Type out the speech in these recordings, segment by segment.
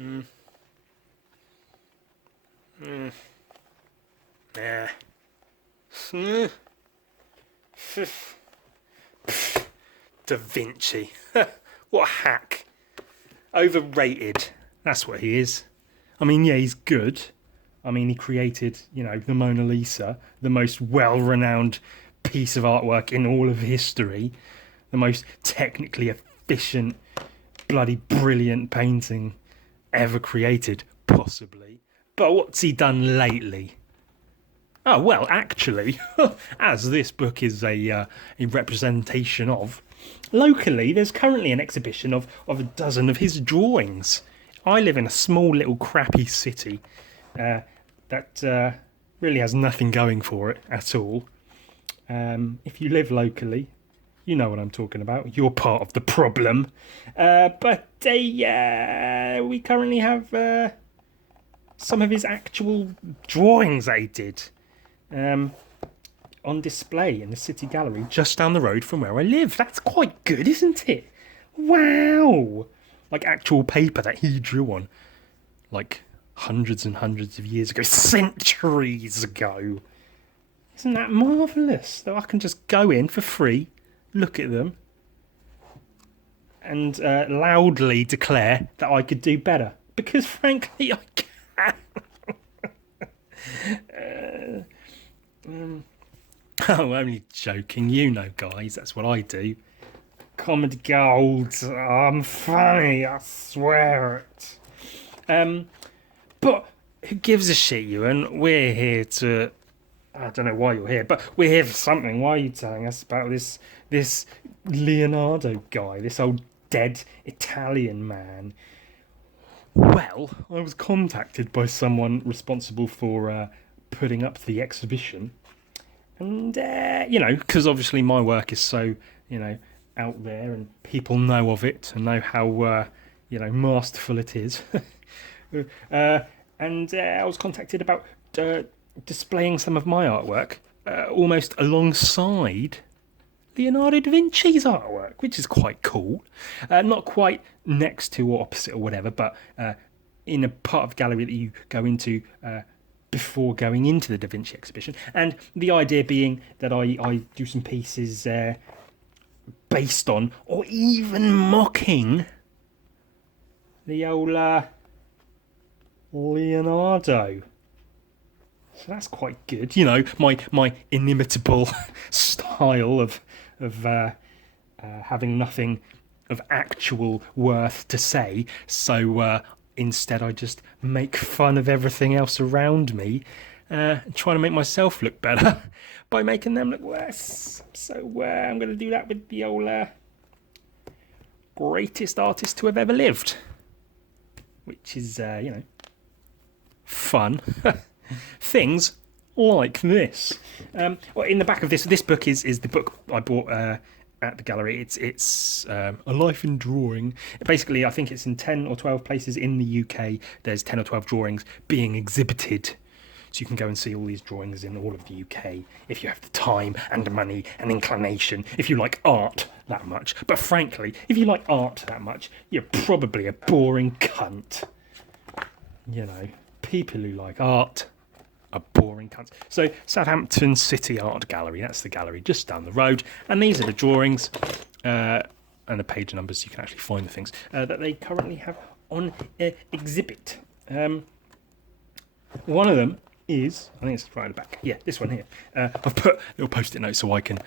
Mm. Mm. Yeah. Mm. Da Vinci. What a hack. Overrated. That's what he is. I mean, yeah, he's good. I mean, he created, the Mona Lisa, the most well-renowned piece of artwork in all of history, the most technically efficient, bloody brilliant painting ever created, possibly. But what's he done lately? Oh, well, actually, as this book is a representation of, locally there's currently an exhibition of a dozen of his drawings. I live in a small little crappy city that really has nothing going for it at all. If you live locally, you know what I'm talking about. You're part of the problem. But we currently have some of his actual drawings that he did on display in the City Gallery just down the road from where I live. That's quite good, isn't it? Wow! Like actual paper that he drew on, like hundreds and hundreds of years ago, centuries ago. Isn't that marvellous? That I can just go in for free, look at them, and loudly declare that I could do better. Because frankly, I can. Oh, only joking. You know, guys, that's what I do. Comedy gold. I'm funny, I swear it. But who gives a shit, Ewan? We're here to... I don't know why you're here, but we're here for something. Why are you telling us about this Leonardo guy, this old dead Italian man? Well, I was contacted by someone responsible for putting up the exhibition. And, because obviously my work is so, out there and people know of it and know how, masterful it is. And I was contacted about displaying some of my artwork almost alongside Leonardo da Vinci's artwork, which is quite cool. Not quite next to or opposite or whatever, but in a part of the gallery that you go into before going into the Da Vinci exhibition. And the idea being that I do some pieces based on or even mocking the old Leonardo. So that's quite good. My inimitable style of having nothing of actual worth to say. So instead I just make fun of everything else around me, trying to make myself look better by making them look worse. So I'm going to do that with the old greatest artist to have ever lived, which is, fun. Things like this. Well, in the back of this book is the book I bought at the gallery. It's A Life in Drawing. Basically, I think it's in 10 or 12 places in the UK. There's 10 or 12 drawings being exhibited. So you can go and see all these drawings in all of the UK if you have the time and the money and inclination, if you like art that much. But frankly, if you like art that much, you're probably a boring cunt. People who like art are boring cunts. So Southampton City Art Gallery, that's the gallery just down the road. And these are the drawings and the page numbers. You can actually find the things that they currently have on exhibit. One of them is, I think it's right at the back. Yeah, this one here. I've put little post-it notes so I can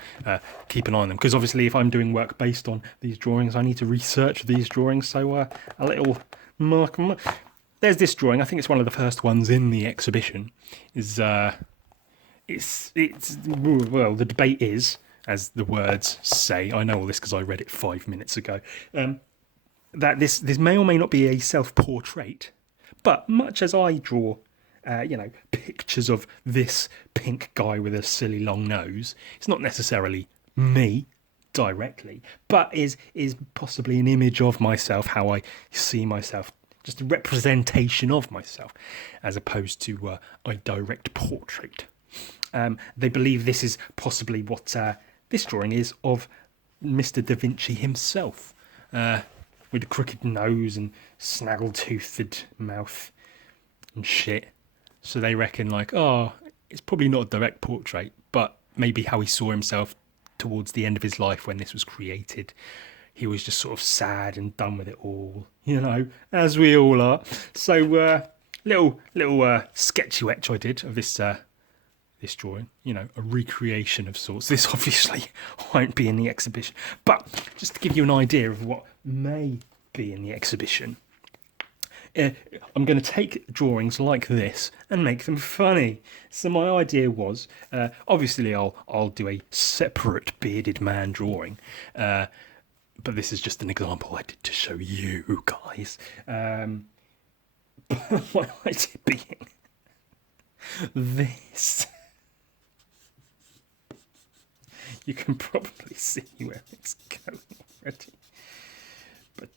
keep an eye on them. Because obviously if I'm doing work based on these drawings, I need to research these drawings. So a little mark. There's this drawing. I think it's one of the first ones in the exhibition. Well, the debate is, as the words say, I know all this because I read it 5 minutes ago, that this may or may not be a self-portrait, but much as I draw, pictures of this pink guy with a silly long nose, it's not necessarily me directly, but is possibly an image of myself, how I see myself. Just a representation of myself, as opposed to a direct portrait. They believe this is possibly what this drawing is of Mr. Da Vinci himself. with a crooked nose and snaggle-toothed mouth and shit. So they reckon like, oh, it's probably not a direct portrait, but maybe how he saw himself towards the end of his life when this was created. He was just sort of sad and done with it all, you know, as we all are. So little sketchy etch I did of this this drawing, you know, a recreation of sorts. This obviously won't be in the exhibition, but just to give you an idea of what may be in the exhibition, I'm going to take drawings like this and make them funny. So my idea was, obviously I'll do a separate bearded man drawing, but this is just an example I did to show you guys. But my idea being this. You can probably see where it's going already. But,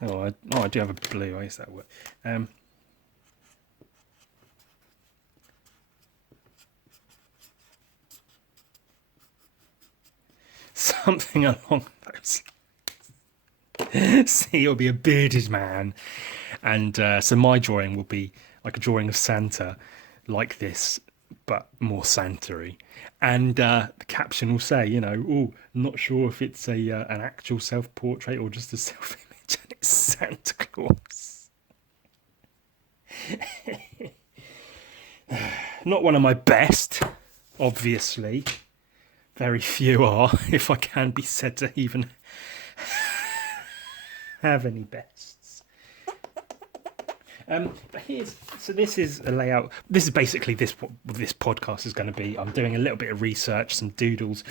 I do have a blue, I guess that would work. Something along those lines. See, it'll be a bearded man. And so my drawing will be like a drawing of Santa, like this, but more Santa-y. And the caption will say, you know, oh, not sure if it's an actual self-portrait or just a self-image, and it's Santa Claus. Not one of my best, obviously. Very few are, if I can be said to even have any bests. But so this is a layout. This is basically what this podcast is going to be. I'm doing a little bit of research, some doodles,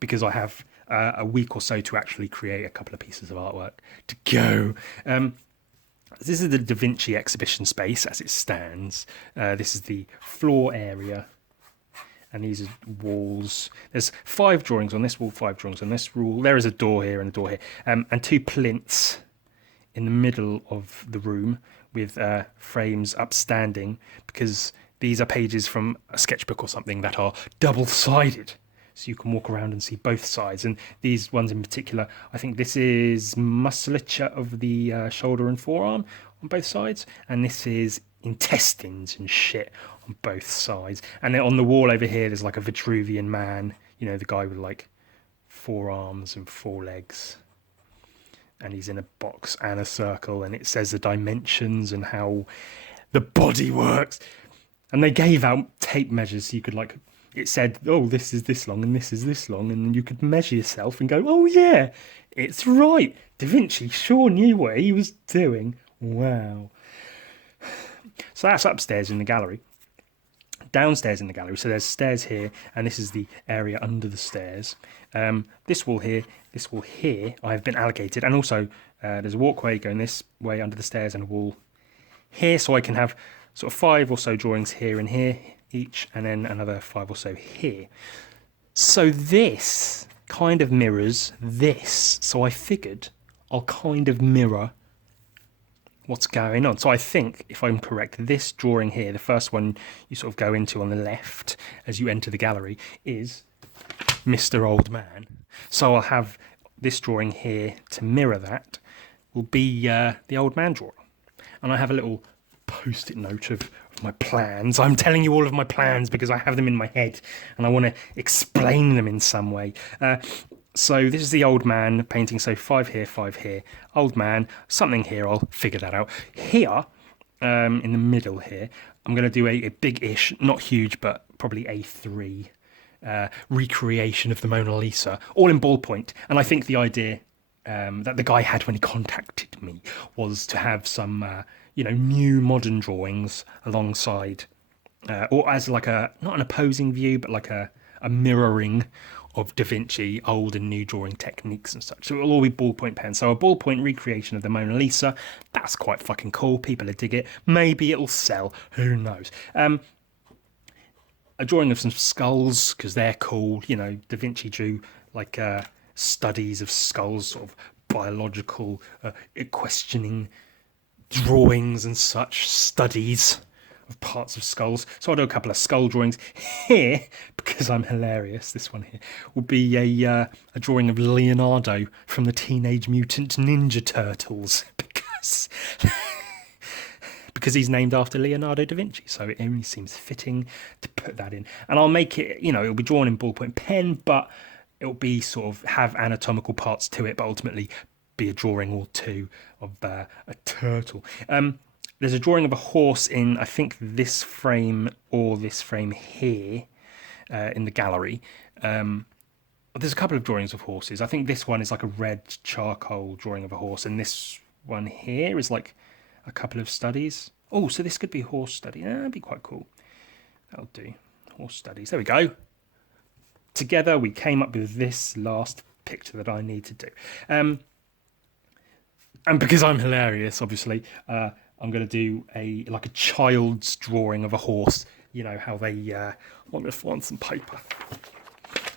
because I have a week or so to actually create a couple of pieces of artwork to go. This is the Da Vinci exhibition space as it stands. This is the floor area. And these are walls. There's 5 drawings on this wall, 5 drawings on this wall. There is a door here and a door here. And 2 plinths in the middle of the room with frames upstanding, because these are pages from a sketchbook or something that are double-sided. So you can walk around and see both sides. And these ones in particular, I think this is musculature of the shoulder and forearm on both sides. And this is intestines and shit on both sides. And then on the wall over here, there's like a Vitruvian man, you know, the guy with like 4 arms and 4 legs. And he's in a box and a circle, and it says the dimensions and how the body works. And they gave out tape measures, so you could like, it said, oh, this is this long and this is this long, and you could measure yourself and go, oh yeah, it's right. Da Vinci sure knew what he was doing. Wow. So that's upstairs in the gallery. Downstairs in the gallery, so there's stairs here, and this is the area under the stairs. This wall here, I have been allocated, and also there's a walkway going this way under the stairs and a wall here, so I can have sort of 5 or so drawings here and here each, and then another 5 or so here. So this kind of mirrors this, so I figured I'll kind of mirror what's going on. So I think, if I'm correct, this drawing here, the first one you sort of go into on the left as you enter the gallery, is Mr. Old Man. So I'll have this drawing here to mirror that, will be the Old Man drawing. And I have a little post-it note of my plans. I'm telling you all of my plans because I have them in my head and I want to explain them in some way. So this is the Old Man painting, so 5 here, 5 here. Old Man, something here, I'll figure that out. Here, in the middle here, I'm going to do a big-ish, not huge, but probably A3 recreation of the Mona Lisa, all in ballpoint. And I think the idea that the guy had when he contacted me was to have some, new modern drawings alongside, or as like not an opposing view, but like a mirroring of Da Vinci, old and new drawing techniques and such. So it'll all be ballpoint pens. So a ballpoint recreation of the Mona Lisa, that's quite fucking cool. People will dig it. Maybe it'll sell. Who knows? A drawing of some skulls, because they're cool. You know, Da Vinci drew like studies of skulls, sort of biological questioning drawings and such, studies of parts of skulls. So I'll do a couple of skull drawings here, because I'm hilarious. This one here will be a drawing of Leonardo from the Teenage Mutant Ninja Turtles, because he's named after Leonardo da Vinci, so it only seems fitting to put that in. And I'll make it, it'll be drawn in ballpoint pen, but it'll be sort of have anatomical parts to it, but ultimately be a drawing or two of a turtle. There's a drawing of a horse in, I think, this frame or this frame here in the gallery. There's a couple of drawings of horses. I think this one is like a red charcoal drawing of a horse, and this one here is like a couple of studies. Oh, so this could be horse study. That'd be quite cool. That'll do. Horse studies. There we go. Together we came up with this last picture that I need to do. And because I'm hilarious, obviously, I'm going to do a child's drawing of a horse. You know how they want to find some paper.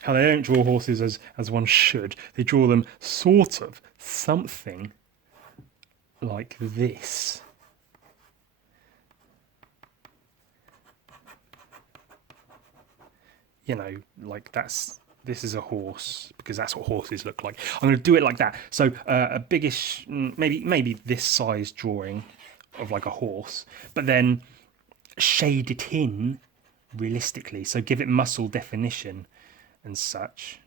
How they don't draw horses as one should. They draw them sort of something like this. Like this is a horse, because that's what horses look like. I'm going to do it like that. So a biggish, maybe this size drawing of like a horse, but then shade it in realistically. So give it muscle definition and such,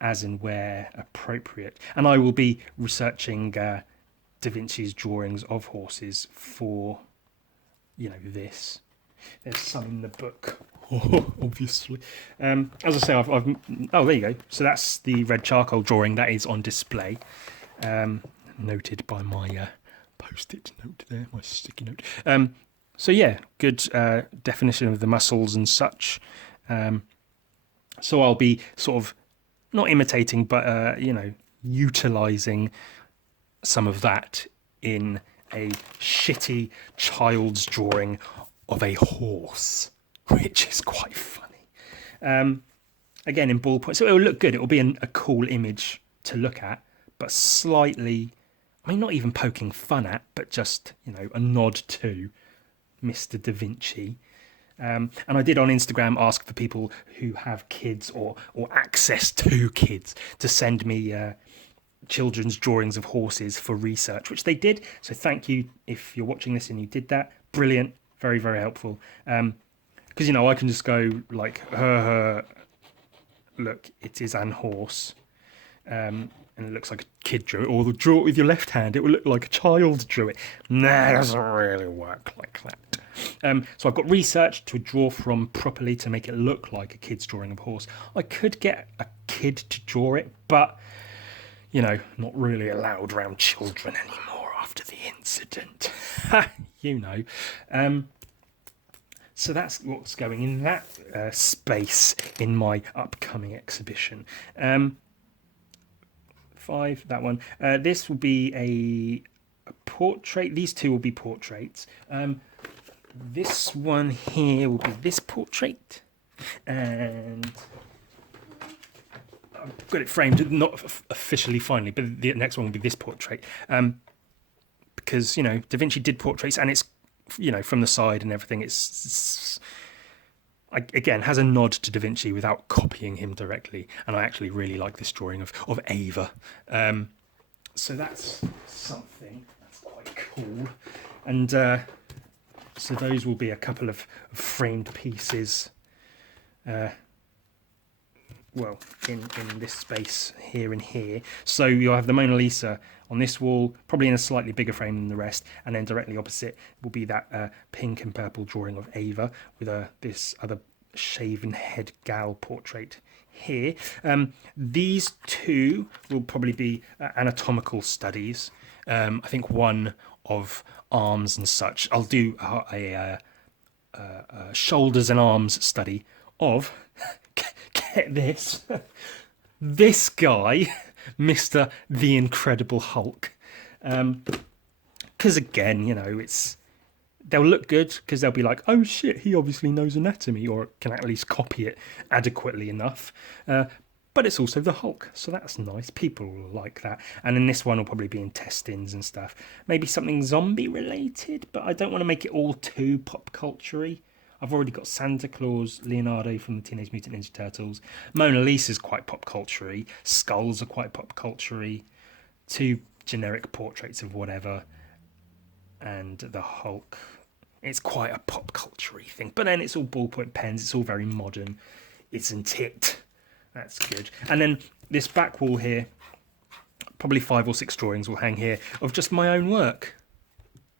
as and where appropriate. And I will be researching Da Vinci's drawings of horses for, this. There's some in the book, obviously. As I say, I've oh, there you go. So that's the red charcoal drawing that is on display, noted by my post-it note there, my sticky note. So yeah, good definition of the muscles and such. So I'll be sort of not imitating, but utilising some of that in a shitty child's drawing of a horse, which is quite funny. Again, in ballpoint, so it'll look good. It'll be a cool image to look at, but slightly, not even poking fun at, but just, a nod to Mr. Da Vinci. And I did on Instagram ask for people who have kids or access to kids to send me children's drawings of horses for research, which they did. So thank you if you're watching this and you did that. Brilliant. Very, very helpful. Because, I can just go like, look, it is an horse. And it looks like a kid drew it. Or draw it with your left hand. It will look like a child drew it. Nah, it doesn't really work like that. So I've got research to draw from properly to make it look like a kid's drawing of a horse. I could get a kid to draw it, but, not really allowed around children anymore after the incident. So that's what's going in that space in my upcoming exhibition. 5, that one. This will be a portrait. These two will be portraits. This one here will be this portrait, and I've got it framed, not officially finally, but the next one will be this portrait. Because, Da Vinci did portraits, and it's, from the side and everything, it's again, has a nod to Da Vinci without copying him directly. And I actually really like this drawing of Ava. So that's something that's quite cool. And so those will be a couple of framed pieces, in this space here and here. So you'll have the Mona Lisa on this wall, probably in a slightly bigger frame than the rest, and then directly opposite will be that pink and purple drawing of Ava with this other shaven head gal portrait here. These two will probably be anatomical studies. I think one of arms and such. I'll do a shoulders and arms study of, get this guy, Mr. The Incredible Hulk. Because again, they'll look good because they'll be like, oh shit, he obviously knows anatomy, or can at least copy it adequately enough. but it's also the Hulk, so that's nice. People will like that. And then this one will probably be intestines and stuff. Maybe something zombie related, but I don't want to make it all too pop culture-y. I've already got Santa Claus, Leonardo from the Teenage Mutant Ninja Turtles. Mona Lisa's quite pop culture-y. Skulls are quite pop culture-y. 2 generic portraits of whatever. And the Hulk. It's quite a pop culture-y thing. But then it's all ballpoint pens. It's all very modern. Isn't it? That's good. And then this back wall here, probably 5 or 6 drawings will hang here of just my own work,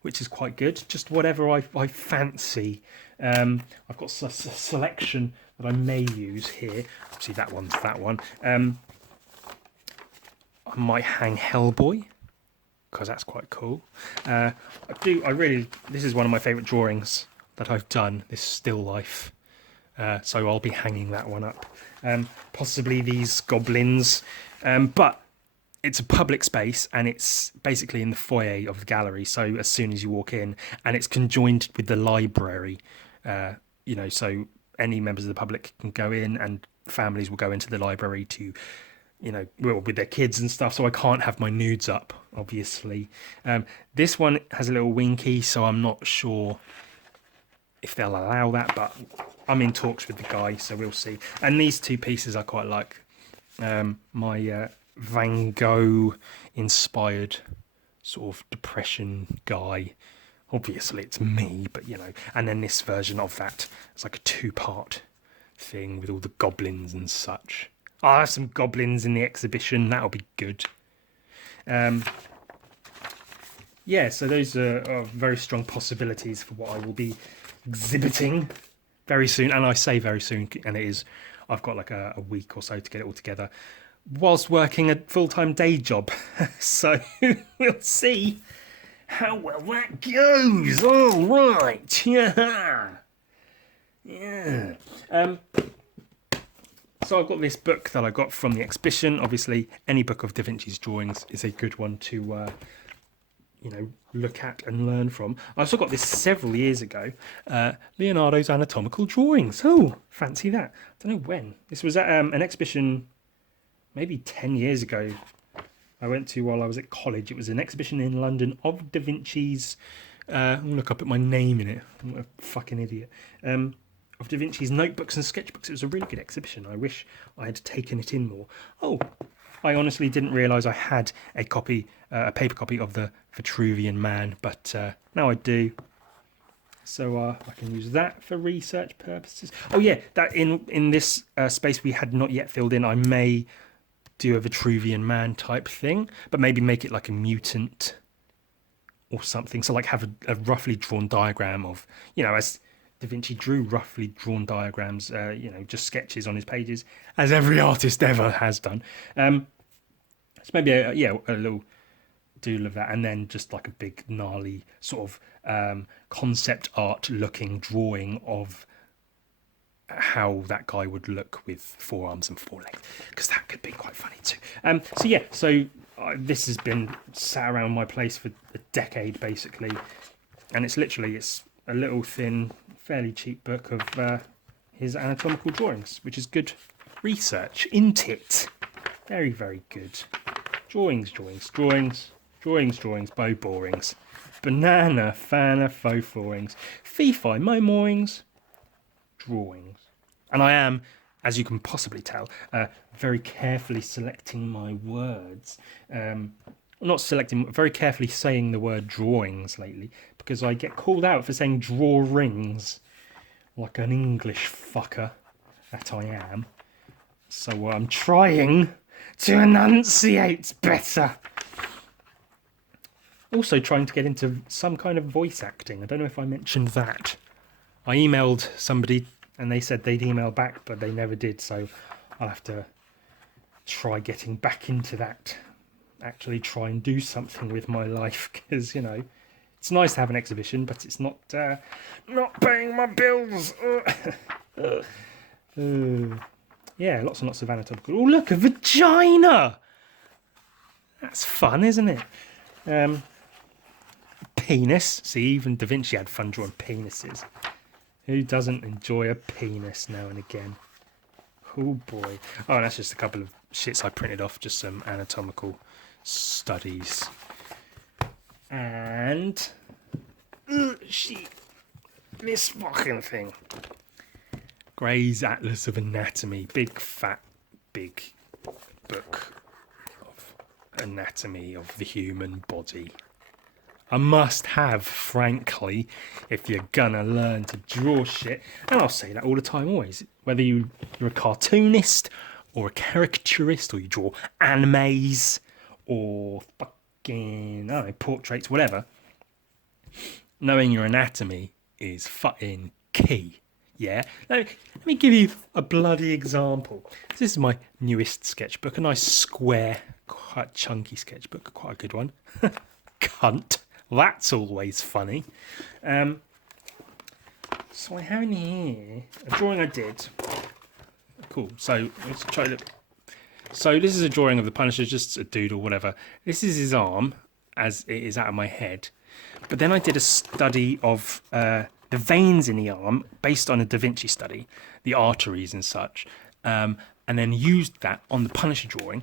which is quite good. Just whatever I fancy. I've got a selection that I may use here. Obviously, that one's that one. I might hang Hellboy, because that's quite cool. This is one of my favourite drawings that I've done, this still life. So I'll be hanging that one up. Possibly these goblins. But it's a public space, and it's basically in the foyer of the gallery. So as soon as you walk in, and it's conjoined with the library, so any members of the public can go in, and families will go into the library to, with their kids and stuff. So I can't have my nudes up, obviously. This one has a little winky, so I'm not sure if they'll allow that, but I'm in talks with the guy, so we'll see. And these 2 pieces I quite like. My Van Gogh inspired sort of depression guy. Obviously it's me, but and then this version of that, it's like a 2-part thing with all the goblins and such. I'll have some goblins in the exhibition, that'll be good. So those are very strong possibilities for what I will be exhibiting very soon. And I say very soon, and it is, I've got like a week or so to get it all together, whilst working a full-time day job. So we'll see how well that goes. All right. Yeah. So I've got this book that I got from the exhibition. Obviously, any book of Da Vinci's drawings is a good one to look at and learn from. I also got this several years ago, Leonardo's Anatomical Drawings. Oh, fancy that. I don't know when. This was at an exhibition maybe 10 years ago I went to while I was at college. It was an exhibition in London of Da Vinci's, I'll look up at my name in it, I'm a fucking idiot, of Da Vinci's notebooks and sketchbooks. It was a really good exhibition. I wish I had taken it in more. Oh, I honestly didn't realise I had a copy, a paper copy of the Vitruvian Man, but now I do. So I can use that for research purposes. Oh yeah, that in this space we had not yet filled in, I may do a Vitruvian Man type thing, but maybe make it like a mutant or something. So like have a roughly drawn diagram of, as Da Vinci drew roughly drawn diagrams, just sketches on his pages, as every artist ever has done. So maybe a little doodle of that, and then just like a big gnarly sort of concept art looking drawing of how that guy would look with 4 arms and 4 legs, because that could be quite funny too. So this has been sat around my place for a decade basically, and it's a little thin, fairly cheap book of his anatomical drawings, which is good research, isn't it? Very, very good. Drawings, bow borings, banana, fana, faux forings, fee-fi, mo moings, drawings. And I am, as you can possibly tell, very carefully selecting my words. Very carefully saying the word drawings lately, because I get called out for saying drawings, like an English fucker that I am. So I'm trying to enunciate better. Also trying to get into some kind of voice acting. I don't know if I mentioned that. I emailed somebody and they said they'd email back, but they never did, so I'll have to try getting back into that. Actually try and do something with my life, because, it's nice to have an exhibition, but it's not paying my bills. Yeah, lots and lots of anatomical. Oh, look, a vagina! That's fun, isn't it? Penis. See, even Da Vinci had fun drawing penises. Who doesn't enjoy a penis now and again? Oh boy. Oh, that's just a couple of shits I printed off, just some anatomical studies. And this fucking thing. Gray's Atlas of Anatomy. Big fat big book of anatomy of the human body. A must have, frankly, if you're gonna learn to draw shit. And I'll say that all the time, always. Whether you're a cartoonist or a caricaturist, or you draw animes or fucking, I don't know, portraits, whatever. Knowing your anatomy is fucking key. Yeah? Let me give you a bloody example. This is my newest sketchbook, a nice square, quite chunky sketchbook, quite a good one. Cunt. That's always funny. So I have in here a drawing I did. Cool. So let's try to look. So this is a drawing of the Punisher, just a dude or whatever. This is his arm, as it is out of my head. But then I did a study of the veins in the arm, based on a Da Vinci study, the arteries and such, and then used that on the Punisher drawing.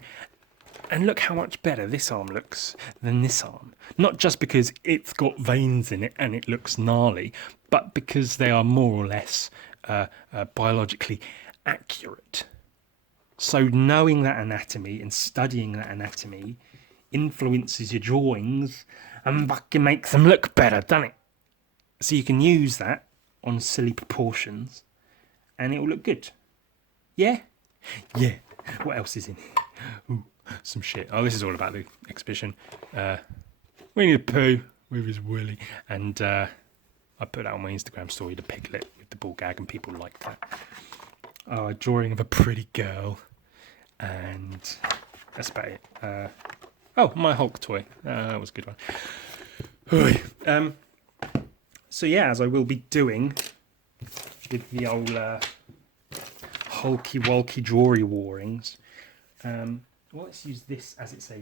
And look how much better this arm looks than this arm. Not just because it's got veins in it and it looks gnarly, but because they are more or less biologically accurate. So knowing that anatomy and studying that anatomy influences your drawings and fucking makes them look better, doesn't it? So you can use that on silly proportions and it will look good. Yeah? Yeah. What else is in here? Ooh. Some shit. Oh, this is all about the exhibition. Winnie the Pooh with his Willy. And I put that on my Instagram story, the piglet with the ball gag, and people liked that. Oh, a drawing of a pretty girl. And that's about it. Oh, my Hulk toy. That was a good one. So yeah, as I will be doing with the old hulky-walky drawy warings. Well, let's use this as it's a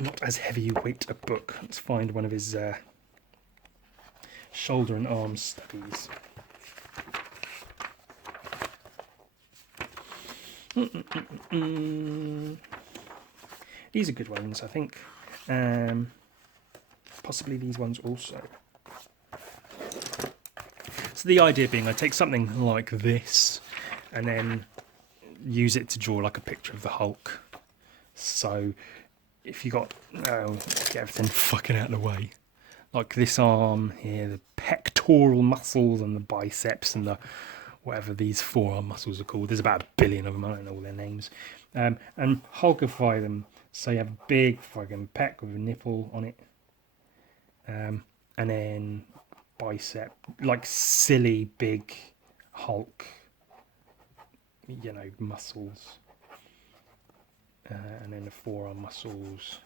not as heavyweight a book. Let's find one of his shoulder and arm studies. These are good ones, I think. Possibly these ones also. So the idea being I take something like this and then use it to draw like a picture of the Hulk. So if you got get everything fucking out of the way, like this arm here, the pectoral muscles and the biceps and the whatever these forearm muscles are called, there's about 1 billion of them, I don't know all their names, and Hulkify them so you have a big fucking pec with a nipple on it, and then bicep, like silly big Hulk, you know, muscles, and then the forearm muscles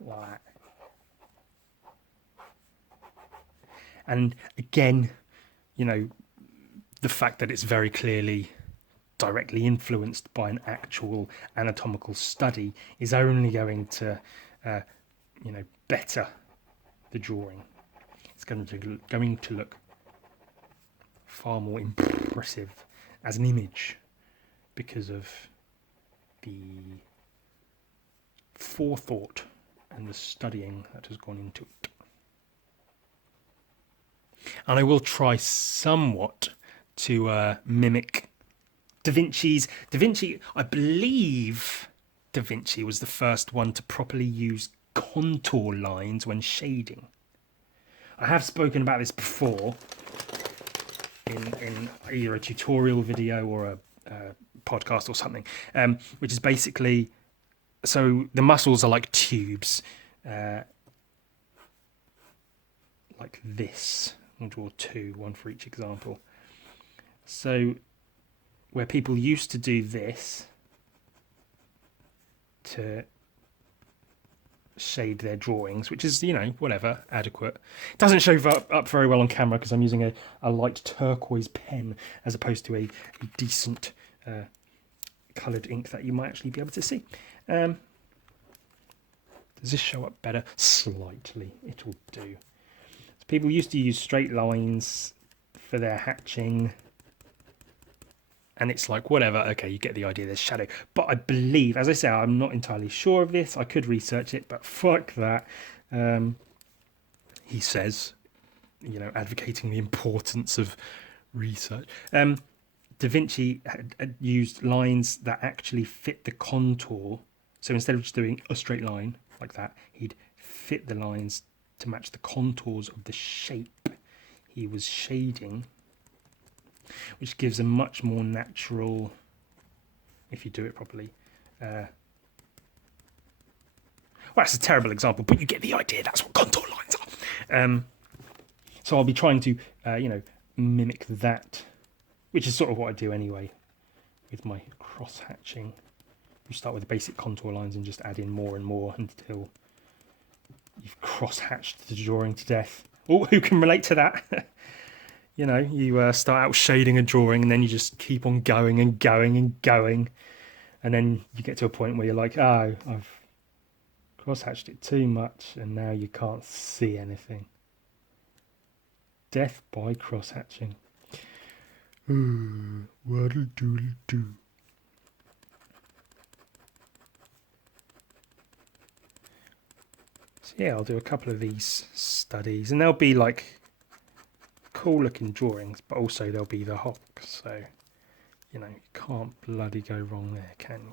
like that. And again, you know, the fact that it's very clearly directly influenced by an actual anatomical study is only going to you know, better the drawing. It's going to look far more impressive as an image because of the forethought and the studying that has gone into it. And I will try somewhat to mimic Da Vinci's. Da Vinci, I believe Da Vinci was the first one to properly use contour lines when shading. I have spoken about this before in either a tutorial video or a podcast or something, which is basically, so the muscles are like tubes, like this. I'll draw two, one for each example. So where people used to do this to shade their drawings, which is, you know, whatever, adequate. It doesn't show up very well on camera because I'm using a light turquoise pen as opposed to a decent coloured ink that you might actually be able to see. Does this show up better? Slightly, it'll do. So people used to use straight lines for their hatching. And it's like, whatever, okay, you get the idea, there's shadow. But I believe, as I say, I'm not entirely sure of this. I could research it, but fuck that. He says, advocating the importance of research. Da Vinci had used lines that actually fit the contour. So instead of just doing a straight line like that, he'd fit the lines to match the contours of the shape he was shading, which gives a much more natural, if you do it properly. Well, that's a terrible example, but you get the idea. That's what contour lines are. So I'll be trying to, mimic that, which is sort of what I do anyway with my cross-hatching. You start with the basic contour lines and just add in more and more until you've cross-hatched the drawing to death. Oh, who can relate to that? You start out shading a drawing and then you just keep on going and going and going. And then you get to a point where you're like, oh, I've cross-hatched it too much and now you can't see anything. Death by cross-hatching. Waddle-doodle-doo. So yeah, I'll do a couple of these studies and they'll be like cool looking drawings, but also there'll be the Hulk, so you can't bloody go wrong there, can you?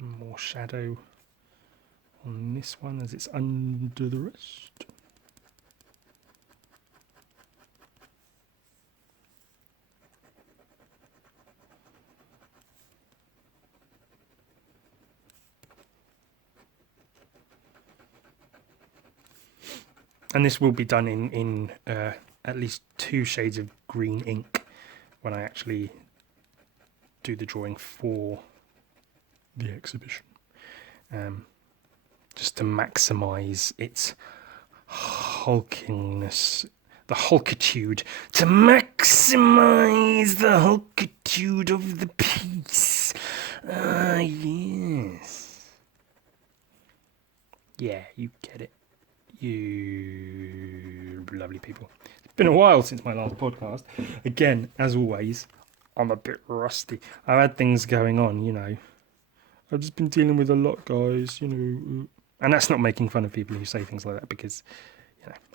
More shadow on this one as it's under the rest. And this will be done in at least 2 shades of green ink when I actually do the drawing for the exhibition. Just to maximise its hulkiness, the hulkitude, to maximise the hulkitude of the piece. Ah, yes. Yeah, you get it. You lovely people. It's been a while since my last podcast. Again, as always, I'm a bit rusty. I've had things going on, I've just been dealing with a lot, guys, And that's not making fun of people who say things like that because,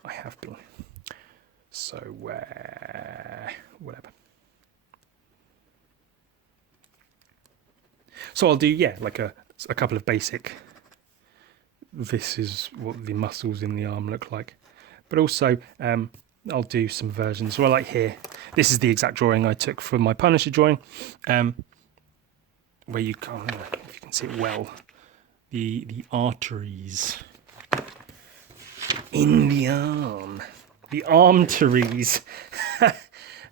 I have been. So, whatever. So I'll do, like a couple of basic. This is what the muscles in the arm look like. But also, I'll do some versions. Well, like here, this is the exact drawing I took for my Punisher drawing, where you can't, if you can see it well, the arteries in the arm. The armteries.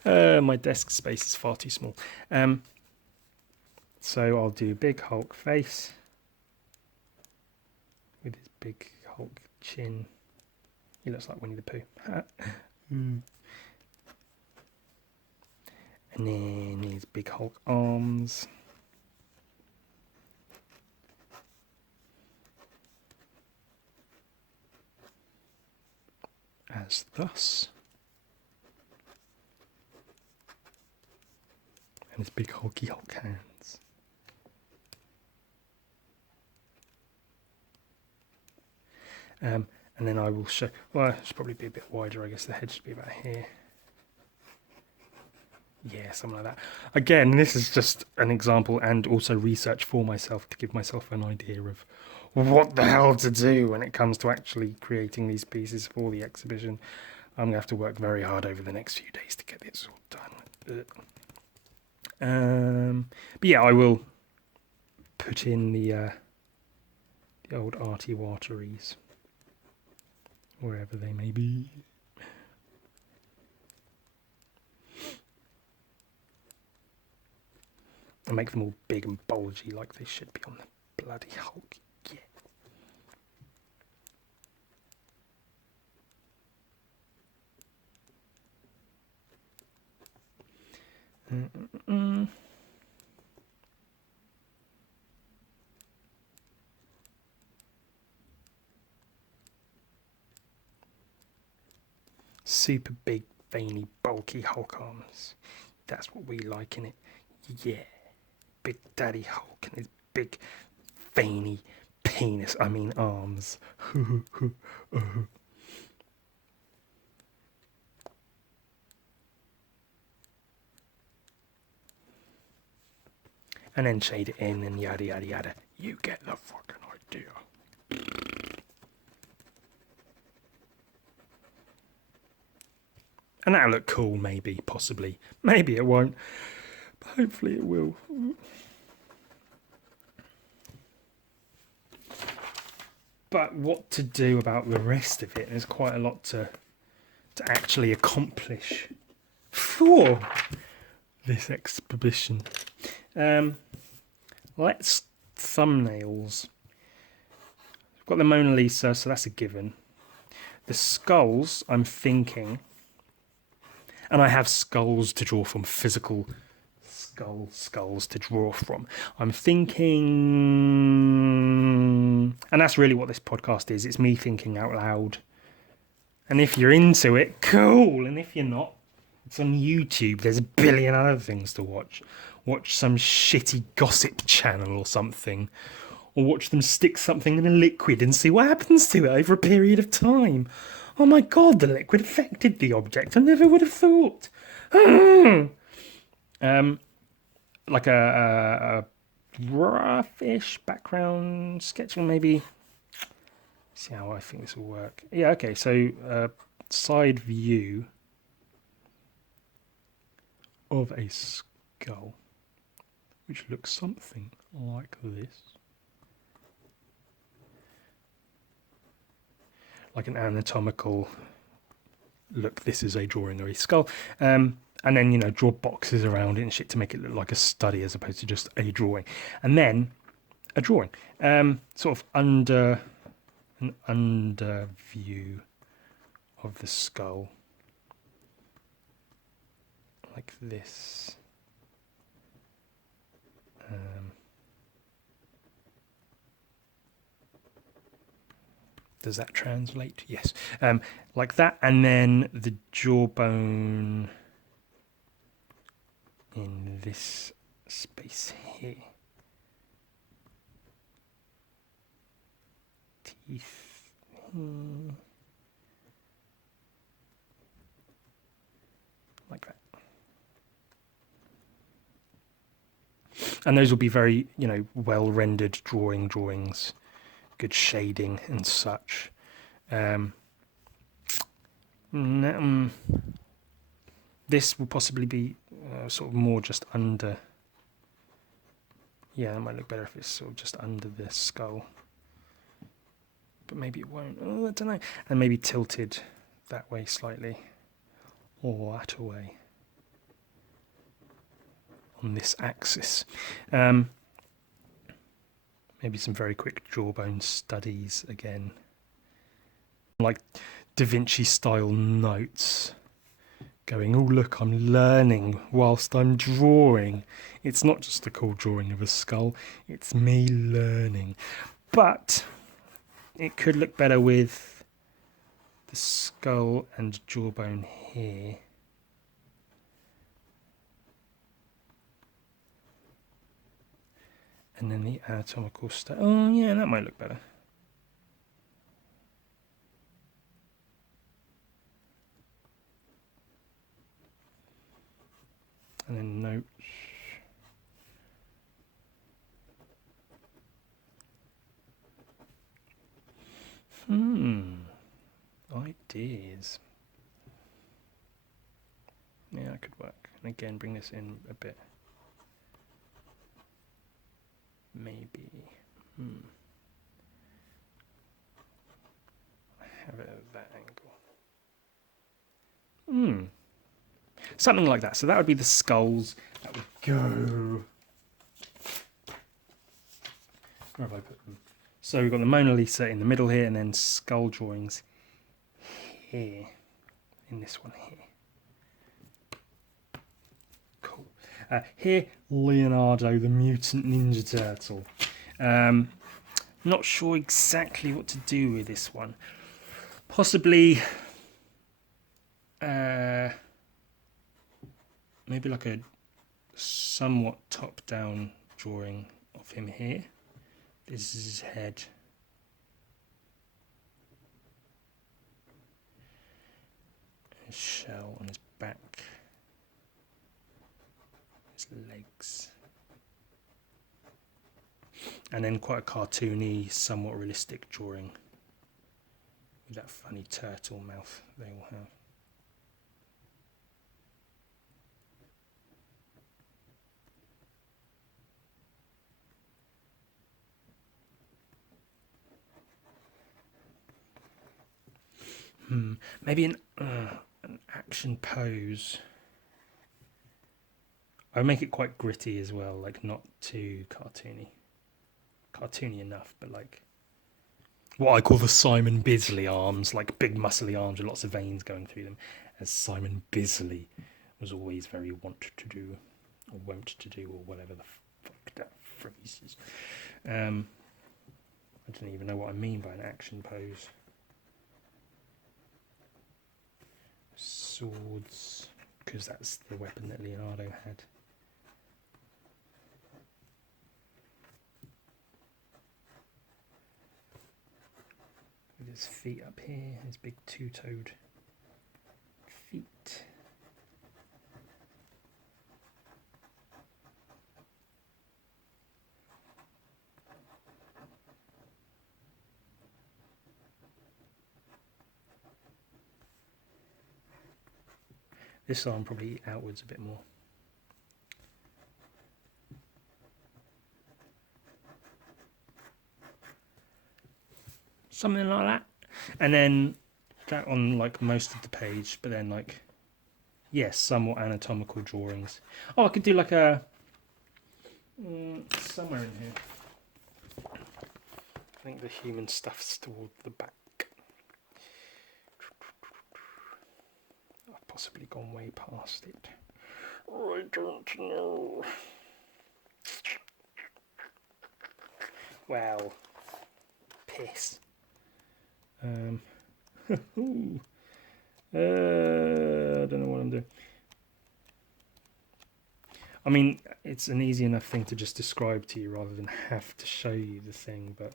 My desk space is far too small. So I'll do big Hulk face with his big Hulk chin. He looks like Winnie the Pooh. And then his big Hulk arms. As thus. And his big hulky Hulk hands. And then I will show, well, it should probably be a bit wider, I guess the head should be about here. Yeah, something like that. Again, this is just an example and also research for myself to give myself an idea of what the hell to do when it comes to actually creating these pieces for the exhibition. I'm going to have to work very hard over the next few days to get this all done. But yeah, I will put in the old arty wateries, wherever they may be. And make them all big and bulgy like they should be on the bloody Hulk. Yeah. Super big, veiny, bulky Hulk arms. That's what we like in it. Yeah. Big Daddy Hulk and his big, veiny penis. I mean arms. And then shade it in and yada yada yada. You get the fucking idea. And that'll look cool, maybe, possibly. Maybe it won't. But hopefully it will. But what to do about the rest of it? There's quite a lot to actually accomplish for this exhibition. Let's thumbnails. We've got the Mona Lisa, so that's a given. The skulls, I'm thinking, and I have skulls to draw from, physical skulls to draw from. I'm thinking, and that's really what this podcast is. It's me thinking out loud. And if you're into it, cool. And if you're not, it's on YouTube. There's a billion other things to watch. Watch some shitty gossip channel or something. Or watch them stick something in a liquid and see what happens to it over a period of time. Oh my god, the liquid affected the object. I never would have thought. Like a roughish background sketching, maybe. See how I think this will work. Yeah, okay, so side view of a skull, which looks something like this. Like an anatomical look, this is a drawing of a skull. And then, draw boxes around it and shit to make it look like a study as opposed to just a drawing. And then a drawing. Sort of under view of the skull. Like this. Does that translate? Yes. Like that, and then the jawbone in this space here. Teeth. Like that. And those will be very, well rendered drawings. Good shading and such. This will possibly be sort of more just under. Yeah, that might look better if it's sort of just under the skull. But maybe it won't. Oh, I don't know. And maybe tilted that way slightly. Or that way. On this axis. Maybe some very quick jawbone studies again. Like Da Vinci style notes. Going, oh look, I'm learning whilst I'm drawing. It's not just a cool drawing of a skull, it's me learning. But it could look better with the skull and jawbone here. And then the anatomical stuff. Oh yeah, that might look better. And then notes. Ideas. Yeah, that could work. And again, bring this in a bit. Maybe. Have it at that angle. Something like that. So that would be the skulls. That would go. Where have I put them? So we've got the Mona Lisa in the middle here, and then skull drawings here. In this one here. Cool. Here, Leonardo, the Mutant Ninja Turtle. Not sure exactly what to do with this one. Possibly maybe like a somewhat top-down drawing of him here. This is his head. His shell on his back. His legs. And then quite a cartoony, somewhat realistic drawing with that funny turtle mouth they all have. Maybe an action pose. I would make it quite gritty as well, like not too cartoony. Cartoony enough, but like what I call the Simon Bisley arms, like big muscly arms with lots of veins going through them, as Simon Bisley was always very wont to do, or wont to do, or whatever the fuck that phrase is. I don't even know what I mean by an action pose. Swords, because that's the weapon that Leonardo had. With his feet up here, his big two-toed feet. This arm probably outwards a bit more. Something like that. And then that on like most of the page, but then like, yes, somewhat anatomical drawings. Oh, I could do like a, somewhere in here. I think the human stuff's toward the back. I've possibly gone way past it. I don't know. Well, piss. I don't know what I'm doing. I mean, it's an easy enough thing to just describe to you rather than have to show you the thing, but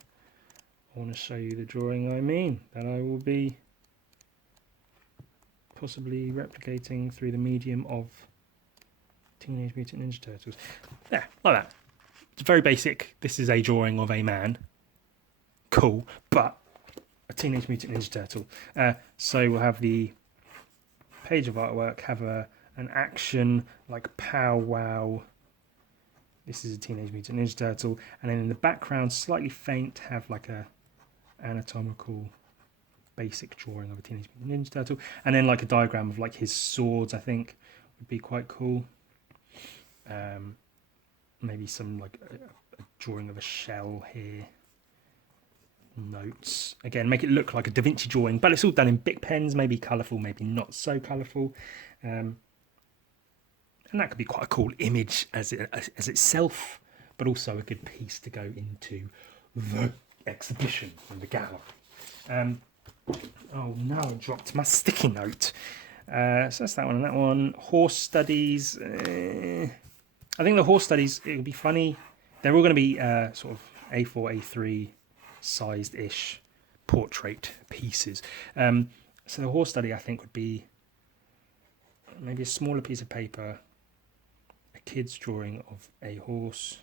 I want to show you the drawing I mean, that I will be possibly replicating through the medium of Teenage Mutant Ninja Turtles. Yeah, like that. It's very basic. This is a drawing of a man. Cool, but a Teenage Mutant Ninja Turtle. So we'll have the page of artwork, have an action like pow wow. This is a Teenage Mutant Ninja Turtle, and then in the background, slightly faint, have like a anatomical basic drawing of a Teenage Mutant Ninja Turtle, and then like a diagram of like his swords. I think would be quite cool. Maybe some like a drawing of a shell here. Notes again, make it look like a Da Vinci drawing, but it's all done in Bic pens, maybe colourful, maybe not so colourful, and that could be quite a cool image as itself, but also a good piece to go into the exhibition in the gallery. Oh no, I dropped my sticky note. So that's that one and that one. Horse studies. I think the horse studies, it would be funny. They're all going to be sort of A4, A3 sized-ish portrait pieces. So the horse study, I think, would be maybe a smaller piece of paper, a kid's drawing of a horse,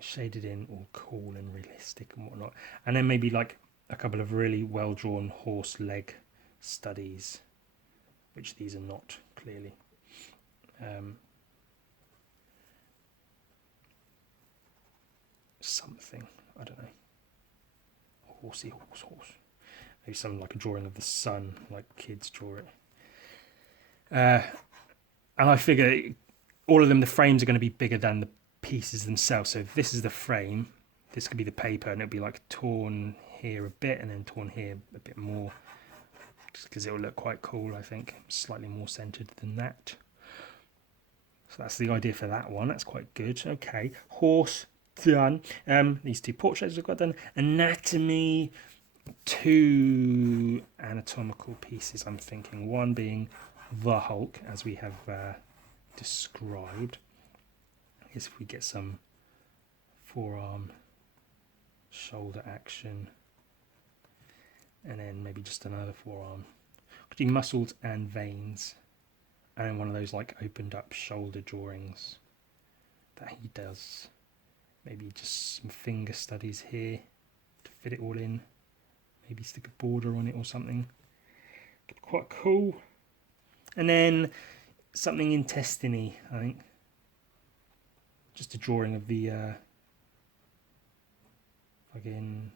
shaded in, all cool and realistic and whatnot, and then maybe like a couple of really well-drawn horse leg studies, which these are not, clearly. Something, I don't know, horsey, horse. Maybe something like a drawing of the sun, like kids draw it. And I figure all of them, the frames are going to be bigger than the pieces themselves. So if this is the frame, this could be the paper, and it'll be like torn here a bit and then torn here a bit more, just because it will look quite cool, I think, slightly more centered than that. So that's the idea for that one. That's quite good. Okay, horse done. These two portraits I've got done. Anatomy, two anatomical pieces I'm thinking. One being the Hulk, as we have described. I guess if we get some forearm, shoulder action, and then maybe just another forearm. Could do muscles and veins, and then one of those like opened up shoulder drawings that he does. Maybe just some finger studies here to fit it all in. Maybe stick a border on it or something. Quite cool. And then something intestine-y, I think. Just a drawing of the fucking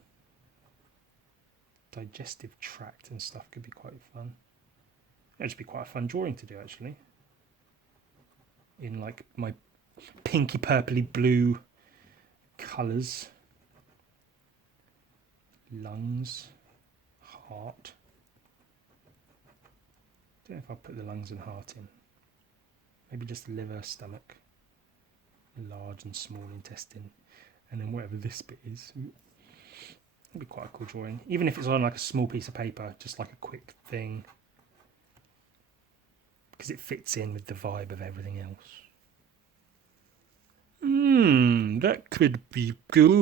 digestive tract and stuff could be quite fun. It'd just be quite a fun drawing to do, actually. In like my pinky purpley blue colours. Lungs, heart. I don't know if I'll put the lungs and heart in. Maybe just liver, stomach, large and small intestine, and then whatever this bit is. It'd be quite a cool drawing, even if it's on like a small piece of paper, just like a quick thing, because it fits in with the vibe of everything else. That could be good.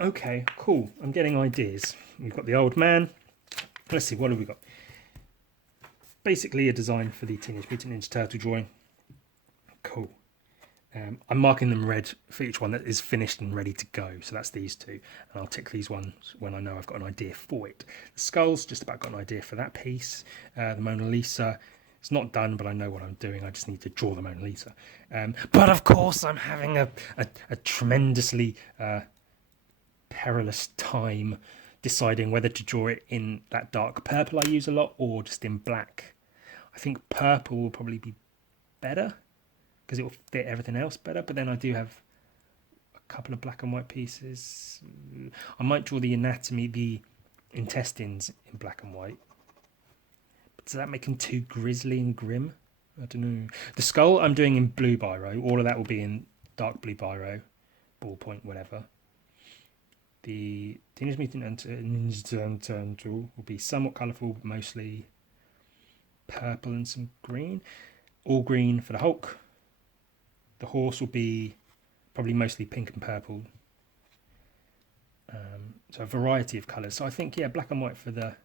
Okay, cool. I'm getting ideas. We've got the old man. Let's see, what have we got? Basically a design for the Teenage Mutant Ninja Turtle drawing. Cool. I'm marking them red for each one that is finished and ready to go. So that's these two. And I'll tick these ones when I know I've got an idea for it. The skull's just about got an idea for that piece. The Mona Lisa, it's not done, but I know what I'm doing. I just need to draw the Mona Lisa. But of course, I'm having a tremendously perilous time deciding whether to draw it in that dark purple I use a lot or just in black. I think purple will probably be better because it will fit everything else better, but then I do have a couple of black and white pieces. I might draw the anatomy, the intestines in black and white. But does that make them too grisly and grim? I don't know. The skull I'm doing in blue biro. All of that will be in dark blue biro, ballpoint, whatever. The Teenage Mutant Ninja Turtle will be somewhat colourful, but mostly purple and some green. All green for the Hulk. The horse will be probably mostly pink and purple. So a variety of colours. So I think, yeah, black and white for the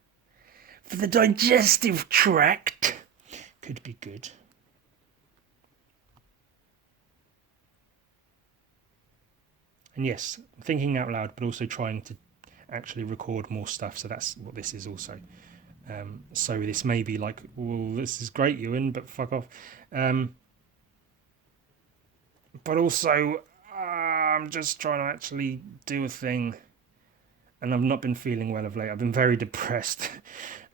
digestive tract could be good. And yes, thinking out loud, but also trying to actually record more stuff. So that's what this is also. So this may be like, well, this is great, Ewan, but fuck off. But also, I'm just trying to actually do a thing. And I've not been feeling well of late. I've been very depressed.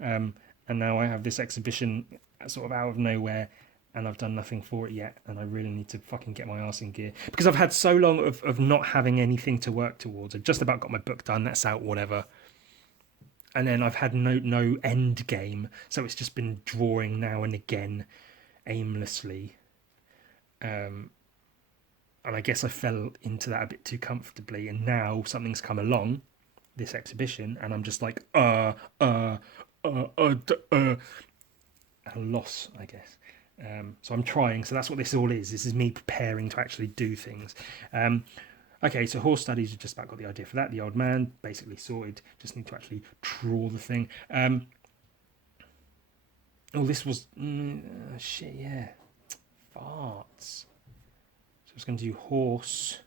And now I have this exhibition sort of out of nowhere. And I've done nothing for it yet, and I really need to fucking get my arse in gear. Because I've had so long of not having anything to work towards. I've just about got my book done, that's out, whatever. And then I've had no end game, so it's just been drawing now and again, aimlessly. And I guess I fell into that a bit too comfortably, and now something's come along, this exhibition, and I'm just like, at a loss, I guess. So I'm trying. So that's what this all is. This is me preparing to actually do things. Okay, so horse studies, we've just about got the idea for that. The old man, basically sorted. Just need to actually draw the thing. Oh, this was... shit, yeah. Farts. So I was going to do horse.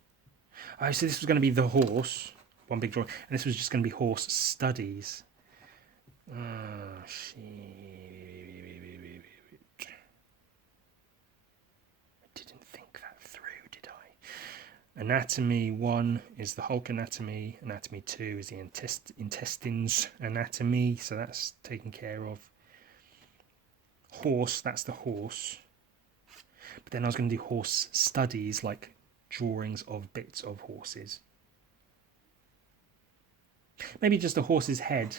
Oh, so this was going to be the horse. One big drawing. And this was just going to be horse studies. Oh, shit. Anatomy 1 is the Hulk anatomy. Anatomy 2 is the intestines anatomy. So that's taken care of. Horse, that's the horse. But then I was going to do horse studies, like drawings of bits of horses. Maybe just a horse's head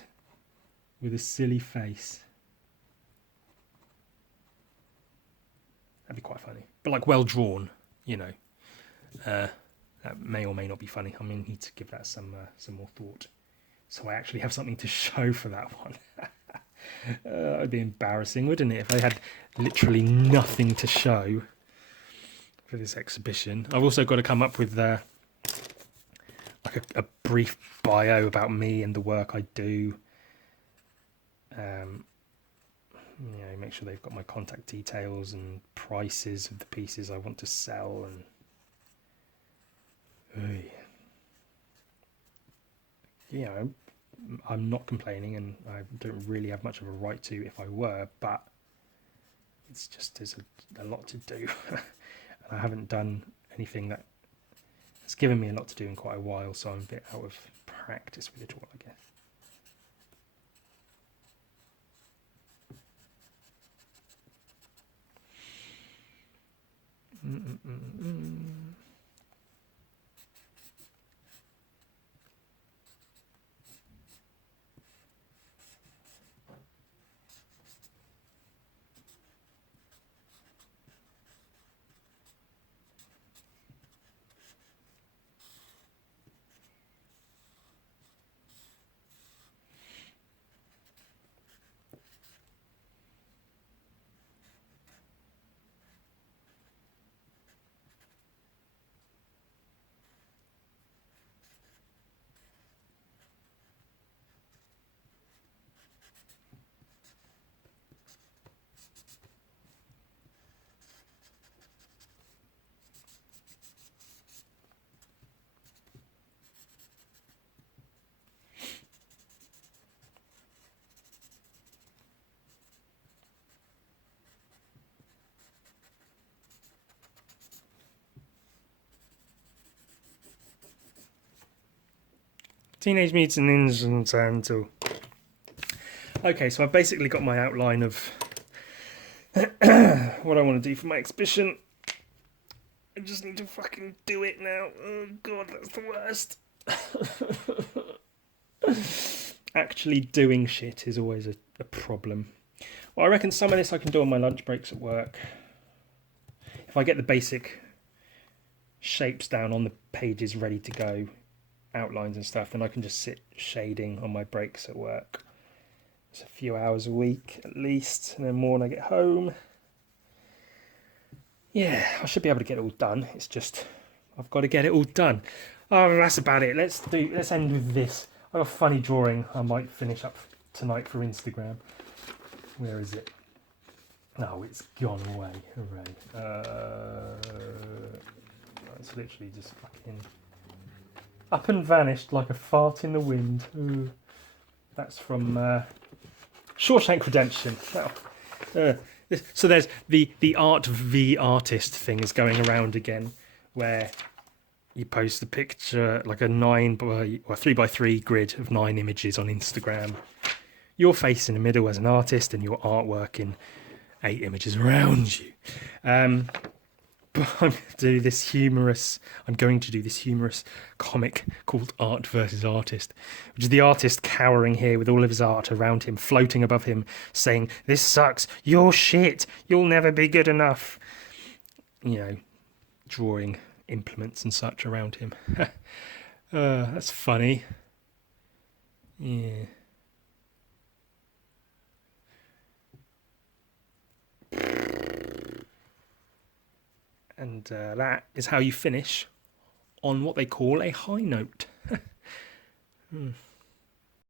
with a silly face. That'd be quite funny. But like well drawn, you know. That may or may not be funny. I mean, need to give that some more thought. So I actually have something to show for that one. It'd be embarrassing, wouldn't it, if I had literally nothing to show for this exhibition. I've also got to come up with like a brief bio about me and the work I do. You know, make sure they've got my contact details and prices of the pieces I want to sell, and you know, I'm not complaining, and I don't really have much of a right to if I were, but it's just there's a lot to do. And I haven't done anything that has given me a lot to do in quite a while, so I'm a bit out of practice with it all, I guess. Teenage Mutant Ninja Turtle. Okay, so I've basically got my outline of what I want to do for my exhibition. I just need to fucking do it now. Oh god, that's the worst. Actually doing shit is always a problem. Well, I reckon some of this I can do on my lunch breaks at work. If I get the basic shapes down on the pages ready to go, outlines and stuff, then I can just sit shading on my breaks at work. It's a few hours a week at least, and then more when I get home. Yeah, I should be able to get it all done. It's just I've got to get it all done. Oh, that's about it. Let's end with this. I have a funny drawing I might finish up tonight for Instagram. Where is it? No, it's gone away. Hooray. It's literally just fucking up and vanished like a fart in the wind. Ooh. That's from Shawshank Redemption. So there's the art v artist thing is going around again, where you post a picture, like a 3x3 grid of 9 images on Instagram. Your face in the middle as an artist, and your artwork in 8 images around you. But I'm going to do this humorous comic called Art versus Artist, which is the artist cowering here with all of his art around him, floating above him, saying, "This sucks, you're shit, you'll never be good enough." You know, drawing implements and such around him. That's funny. Yeah. And that is how you finish on what they call a high note.